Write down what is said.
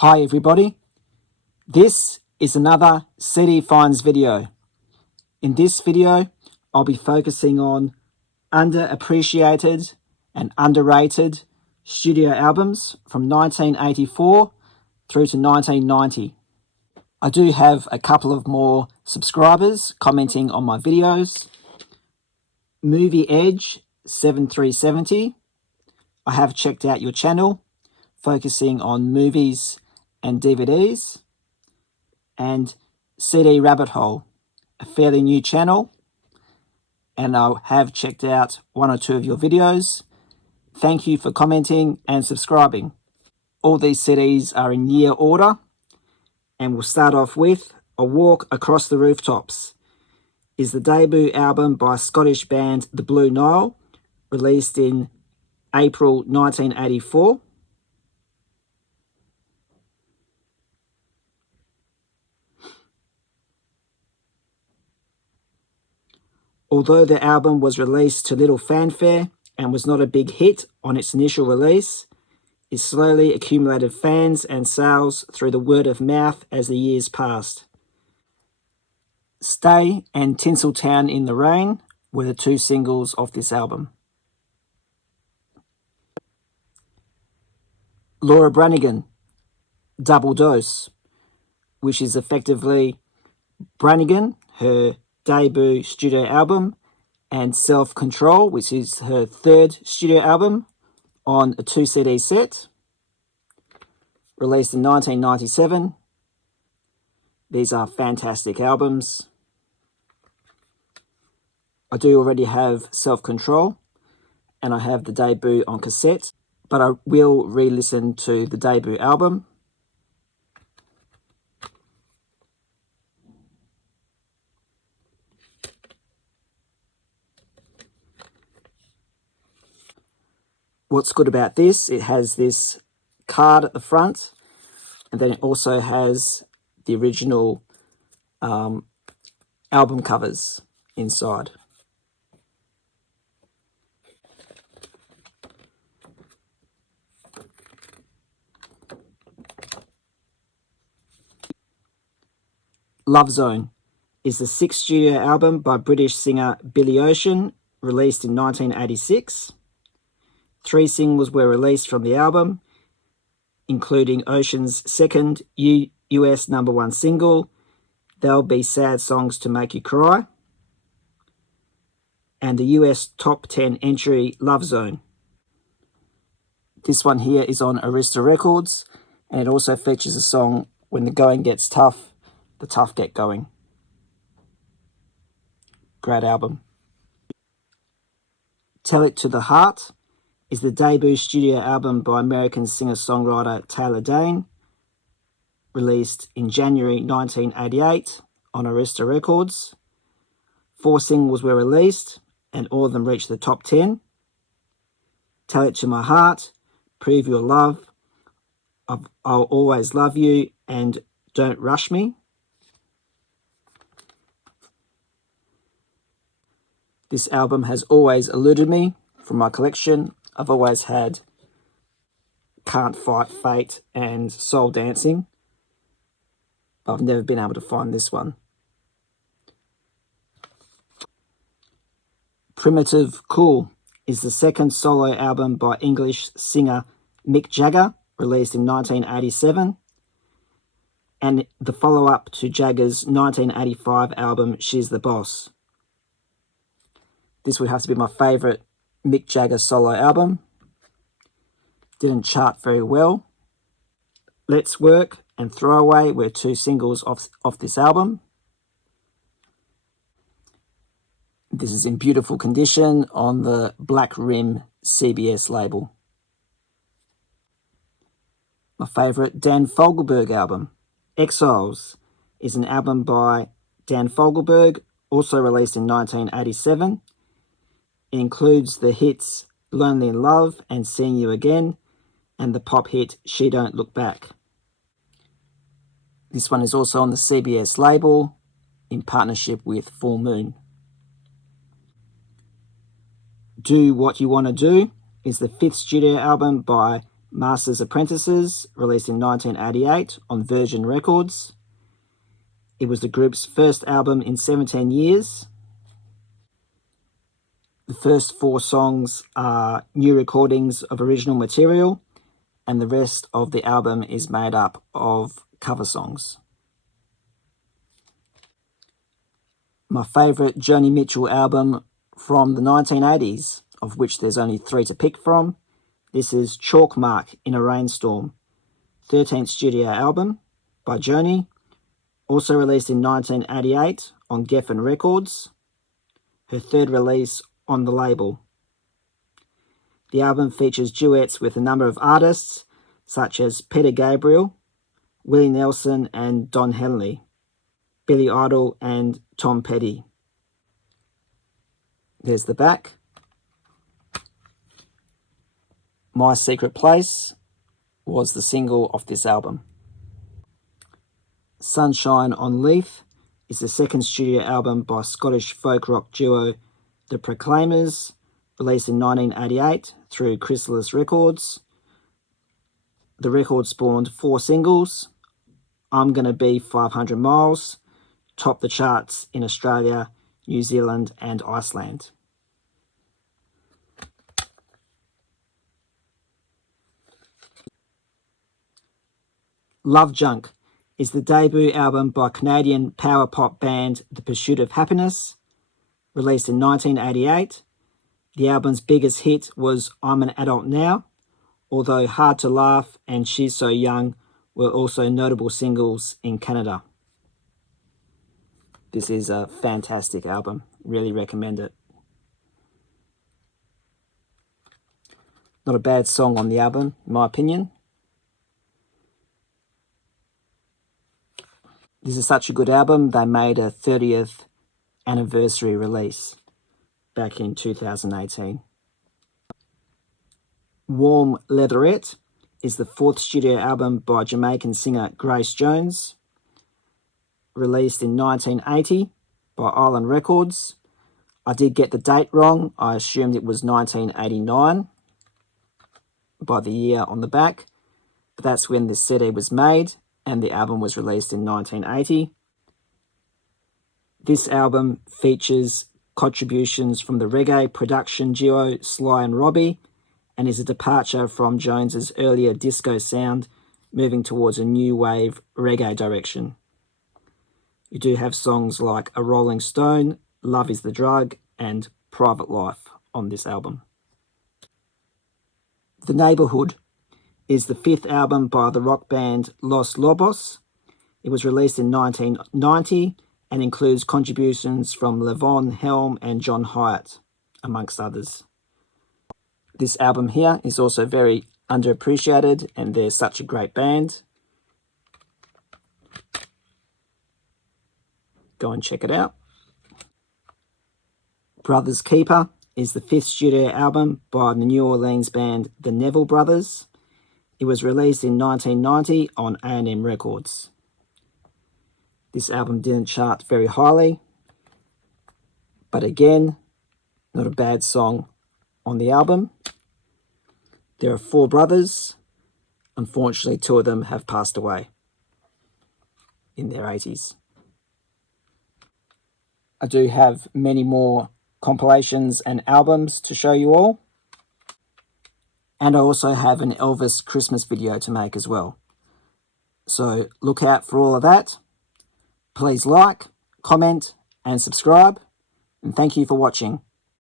Hi everybody, this is another CD Finds video. In this video, I'll be focusing on underappreciated and underrated studio albums from 1984 through to 1990. I do have a couple of more subscribers commenting on my videos. Movie Edge 7370, I have checked out your channel, focusing on movies and DVDs, and CD Rabbit Hole, a fairly new channel, and I have checked out one or two of your videos. Thank you for commenting and subscribing. All these CDs are in year order, and we'll start off with A Walk Across the Rooftops. Is the debut album by Scottish band The Blue Nile, released in April 1984. Although the album was released to little fanfare and was not a big hit on its initial release, it slowly accumulated fans and sales through the word of mouth as the years passed. Stay and Tinseltown in the Rain were the two singles of this album. Laura Branigan, Double Dose, which is effectively Branigan, her debut studio album, and Self Control, which is her third studio album on a 2 CD set, released in 1997. These are fantastic albums. I do already have Self Control, and I have the debut on cassette, but I will re-listen to the debut album. What's good about this, it has this card at the front, and then it also has the original album covers inside. Love Zone is the sixth studio album by British singer Billy Ocean, released in 1986. 3 singles were released from the album, including Ocean's second US #1 single, There'll Be Sad Songs to Make You Cry, and the US top 10 entry Love Zone. This one here is on Arista Records, and it also features a song, When the Going Gets Tough, the Tough Get Going. Great album. Tell It to the Heart is the debut studio album by American singer-songwriter Taylor Dayne, released in January 1988 on Arista Records. 4 singles were released, and all of them reached the top 10. Tell It to My Heart, Prove Your Love, I'll Always Love You, and Don't Rush Me. This album has always eluded me from my collection. I've always had Can't Fight Fate and Soul Dancing, but I've never been able to find this one. Primitive Cool is the second solo album by English singer Mick Jagger, released in 1987, and the follow-up to Jagger's 1985 album She's the Boss. This would have to be my favourite Mick Jagger solo album. Didn't chart very well. Let's Work and Throwaway were 2 singles off this album. This is in beautiful condition on the Black Rim CBS label. My favourite Dan Fogelberg album, Exiles, is an album by Dan Fogelberg, also released in 1987. It includes the hits Lonely in Love and Seeing You Again, and the pop hit She Don't Look Back. This one is also on the CBS label in partnership with Full Moon. Do What You Want to Do is the 5th studio album by Master's Apprentices, released in 1988 on Virgin Records. It was the group's first album in 17 years. The first 4 songs are new recordings of original material, and the rest of the album is made up of cover songs. My favourite Joni Mitchell album from the 1980s, of which there's only 3 to pick from. This is Chalk Mark in a Rainstorm, 13th studio album by Joni, also released in 1988 on Geffen Records, her 3rd release on the label. The album features duets with a number of artists such as Peter Gabriel, Willie Nelson and Don Henley, Billy Idol and Tom Petty. There's the back. My Secret Place was the single of this album. Sunshine on Leith is the 2nd studio album by Scottish folk rock duo The Proclaimers, released in 1988 through Chrysalis Records. The record spawned 4 singles. I'm Gonna Be 500 Miles topped the charts in Australia, New Zealand and Iceland. Love Junk is the debut album by Canadian power pop band The Pursuit of Happiness, released in 1988. The album's biggest hit was I'm an Adult Now, although Hard to Laugh and She's So Young were also notable singles in Canada. This is a fantastic album. Really recommend it. Not a bad song on the album, in my opinion. This is such a good album, they made a 30th anniversary release back in 2018. Warm Leatherette is the 4th studio album by Jamaican singer Grace Jones, released in 1980 by Island Records. I did get the date wrong. I assumed it was 1989 by the year on the back, but that's when this CD was made and the album was released in 1980. This album features contributions from the reggae production duo Sly and Robbie and is a departure from Jones's earlier disco sound, moving towards a new wave reggae direction. You do have songs like A Rolling Stone, Love is the Drug and Private Life on this album. The Neighbourhood is the 5th album by the rock band Los Lobos. It was released in 1990 and includes contributions from Levon Helm and John Hyatt, amongst others. This album here is also very underappreciated and they're such a great band. Go and check it out. Brothers Keeper is the 5th studio album by the New Orleans band The Neville Brothers. It was released in 1990 on A&M Records. This album didn't chart very highly, but again, not a bad song on the album. There are 4 brothers. Unfortunately, 2 of them have passed away in their 80s. I do have many more compilations and albums to show you all. And I also have an Elvis Christmas video to make as well. So look out for all of that. Please like, comment and subscribe. And thank you for watching.